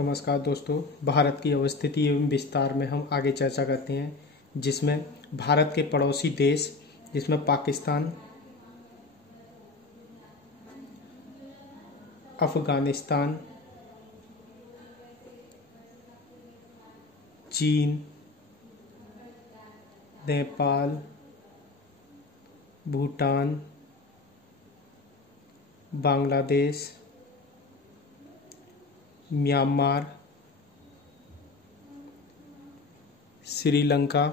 नमस्कार दोस्तों, भारत की अवस्थिति एवं विस्तार में हम आगे चर्चा करते हैं, जिसमें भारत के पड़ोसी देश जिसमें पाकिस्तान, अफगानिस्तान, चीन, नेपाल, भूटान, बांग्लादेश, म्यांमार, श्रीलंका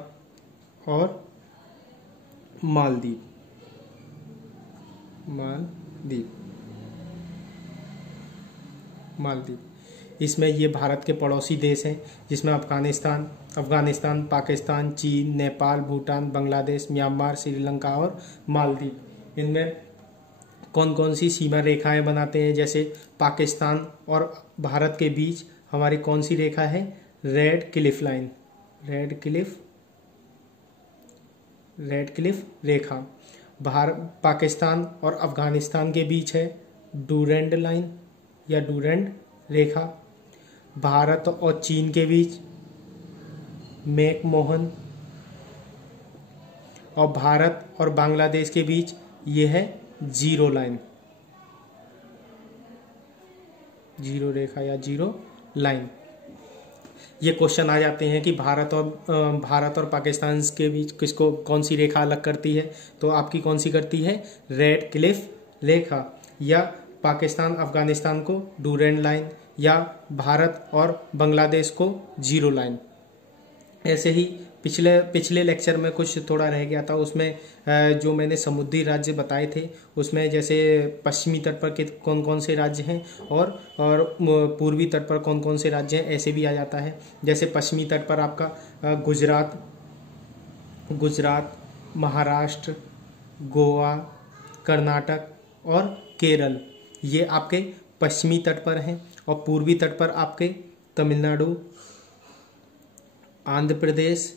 और मालदीव। इसमें ये भारत के पड़ोसी देश हैं, जिसमें अफगानिस्तान, पाकिस्तान, चीन, नेपाल, भूटान, बांग्लादेश, म्यांमार, श्रीलंका और मालदीव। इनमें कौन कौन सी सीमा रेखाएं बनाते हैं? जैसे पाकिस्तान और भारत के बीच हमारी कौन सी रेखा है? Radcliffe line, Radcliffe रेखा। पाकिस्तान और अफगानिस्तान के बीच है डूरेंड लाइन या डूरेंड रेखा। भारत और चीन के बीच मैकमोहन, और भारत और बांग्लादेश के बीच ये है जीरो लाइन, जीरो रेखा या जीरो लाइन। ये क्वेश्चन आ जाते हैं कि भारत और पाकिस्तान के बीच किसको कौन सी रेखा अलग करती है? तो आपकी कौन सी करती है? रेड क्लिफ रेखा। या पाकिस्तान अफगानिस्तान को डूरेंड लाइन, या भारत और बांग्लादेश को जीरो लाइन। ऐसे ही पिछले लेक्चर में कुछ थोड़ा रह गया था, उसमें जो मैंने समुद्री राज्य बताए थे, उसमें जैसे पश्चिमी तट पर कौन कौन से राज्य हैं और पूर्वी तट पर कौन कौन से राज्य हैं, ऐसे भी आ जाता है। जैसे पश्चिमी तट पर आपका गुजरात, महाराष्ट्र, गोवा, कर्नाटक और केरल, ये आपके पश्चिमी तट पर हैं। और पूर्वी तट पर आपके तमिलनाडु, आंध्र प्रदेश,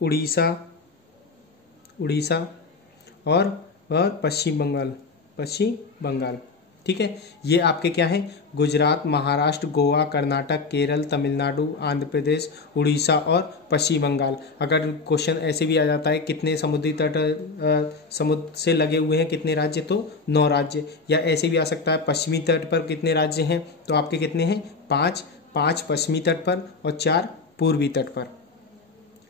उड़ीसा और पश्चिम बंगाल। ठीक है, ये आपके क्या हैं? गुजरात, महाराष्ट्र, गोवा, कर्नाटक, केरल, तमिलनाडु, आंध्र प्रदेश, उड़ीसा और पश्चिम बंगाल। अगर क्वेश्चन ऐसे भी आ जाता है कितने समुद्री तट समुद्र से लगे हुए हैं, कितने राज्य, तो 9 राज्य। या ऐसे भी आ सकता है पश्चिमी तट पर कितने राज्य हैं, तो आपके कितने हैं? 5 पश्चिमी तट पर और 4 पूर्वी तट पर।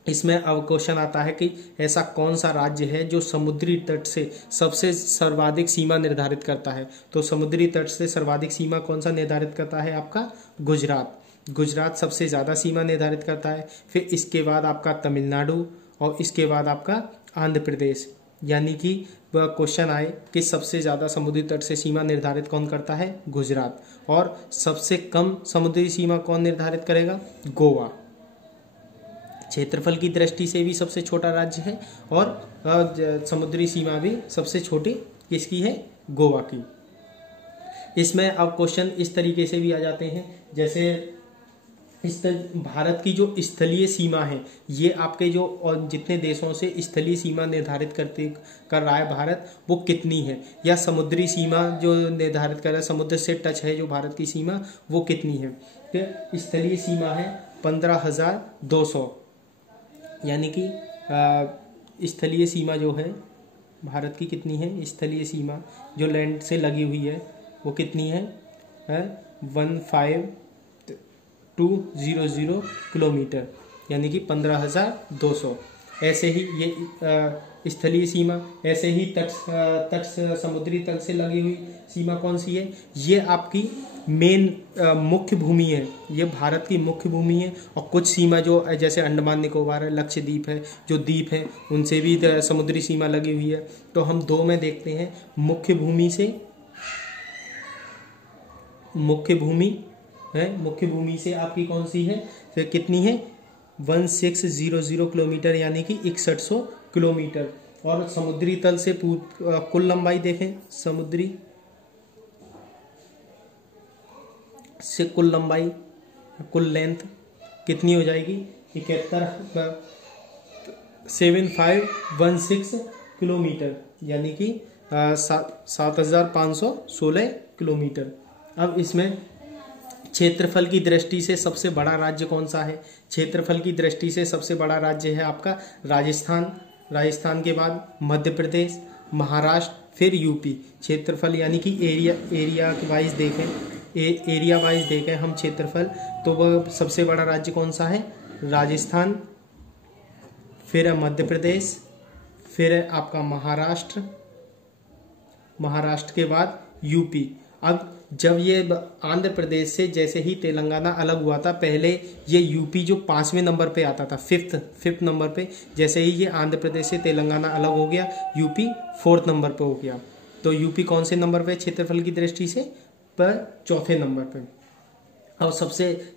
इसमें अब क्वेश्चन आता है कि ऐसा कौन सा राज्य है जो समुद्री तट से सबसे सर्वाधिक सीमा निर्धारित करता है? तो समुद्री तट से सर्वाधिक सीमा कौन सा निर्धारित करता है? आपका गुजरात सबसे ज्यादा सीमा निर्धारित करता है। फिर इसके बाद आपका तमिलनाडु और इसके बाद आपका आंध्र प्रदेश। यानी कि क्वेश्चन आए कि सबसे ज्यादा समुद्री तट से सीमा निर्धारित कौन करता है? गुजरात। और सबसे कम समुद्री सीमा कौन निर्धारित करेगा? गोवा। क्षेत्रफल की दृष्टि से भी सबसे छोटा राज्य है और समुद्री सीमा भी सबसे छोटी किसकी है? गोवा की। इसमें अब क्वेश्चन इस तरीके से भी आ जाते हैं, जैसे भारत की जो स्थलीय सीमा है, ये आपके जो और जितने देशों से स्थलीय सीमा निर्धारित कर रहा है भारत, वो कितनी है? या समुद्री सीमा जो निर्धारित कर रहा है, समुद्र से टच है जो भारत की सीमा, वो कितनी है? तो स्थलीय सीमा है 15,200। यानी कि स्थलीय सीमा जो है भारत की कितनी है? स्थलीय सीमा जो लैंड से लगी हुई है वो कितनी है? 15,200 किलोमीटर, यानी कि 15,200। ऐसे ही ये स्थलीय सीमा, ऐसे ही तट समुद्री तट से लगी हुई सीमा कौन सी है? ये आपकी मेन मुख्य भूमि है, ये भारत की मुख्य भूमि है। और कुछ सीमा जो जैसे अंडमान निकोबार है, लक्षद्वीप है, जो द्वीप है, उनसे भी समुद्री सीमा लगी हुई है। तो हम 2 में देखते हैं, मुख्य भूमि से आपकी कौन सी है? तो कितनी है? 1600 किलोमीटर, यानी कि 6100 किलोमीटर। और समुद्री तल से कुल लंबाई देखें, समुद्री से कुल लंबाई, कुल लेंथ कितनी हो जाएगी? 7516 किलोमीटर, यानी कि 7516 किलोमीटर। अब इसमें क्षेत्रफल की दृष्टि से सबसे बड़ा राज्य कौन सा है? क्षेत्रफल की दृष्टि से सबसे बड़ा राज्य है आपका राजस्थान। राजस्थान के बाद मध्य प्रदेश, महाराष्ट्र, फिर यूपी। क्षेत्रफल यानी कि एरिया वाइज देखें, एरिया वाइज देखें हम क्षेत्रफल, तो वह सबसे बड़ा राज्य कौन सा है? राजस्थान, फिर है मध्य प्रदेश, फिर है आपका महाराष्ट्र, महाराष्ट्र के बाद यूपी। अब जब ये आंध्र प्रदेश से जैसे ही तेलंगाना अलग हुआ था, पहले ये यूपी जो 5वें नंबर पे आता था, फिफ्थ नंबर पे, जैसे ही ये आंध्र प्रदेश से तेलंगाना अलग हो गया, यूपी 4th नंबर पे हो गया। तो यूपी कौन से नंबर पे क्षेत्रफल की दृष्टि से? पर 4थे नंबर पे। और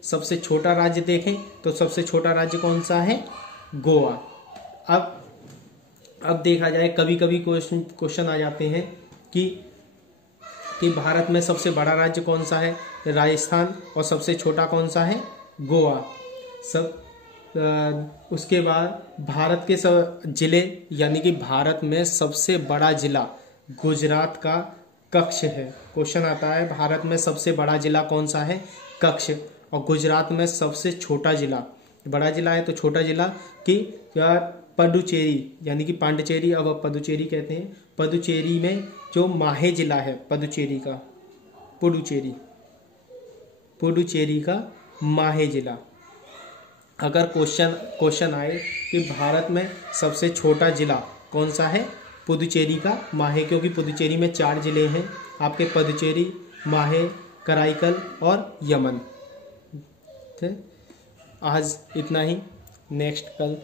सबसे छोटा राज्य देखें तो सबसे छोटा राज्य कौन सा है? गोवा। अब देखा जाए, कभी कभी क्वेश्चन आ जाते हैं कि भारत में सबसे बड़ा राज्य कौन सा है? राजस्थान। और सबसे छोटा कौन सा है? गोवा। उसके बाद भारत के जिले, यानी कि भारत में सबसे बड़ा जिला गुजरात का कच्छ है। क्वेश्चन आता है भारत में सबसे बड़ा जिला कौन सा है? कच्छ। और गुजरात में सबसे छोटा जिला, बड़ा जिला है तो छोटा जिला कि पुडुचेरी, यानी कि पांडिचेरी, अब पुडुचेरी कहते हैं। पुडुचेरी में जो माहे जिला है पुडुचेरी का, पुडुचेरी का माहे जिला। अगर क्वेश्चन आए कि भारत में सबसे छोटा जिला कौन सा है? पुडुचेरी का माहे, क्योंकि पुडुचेरी में 4 जिले हैं आपके, पुडुचेरी, माहे, कराईकल और यमन। ठीक, आज इतना ही, नेक्स्ट कल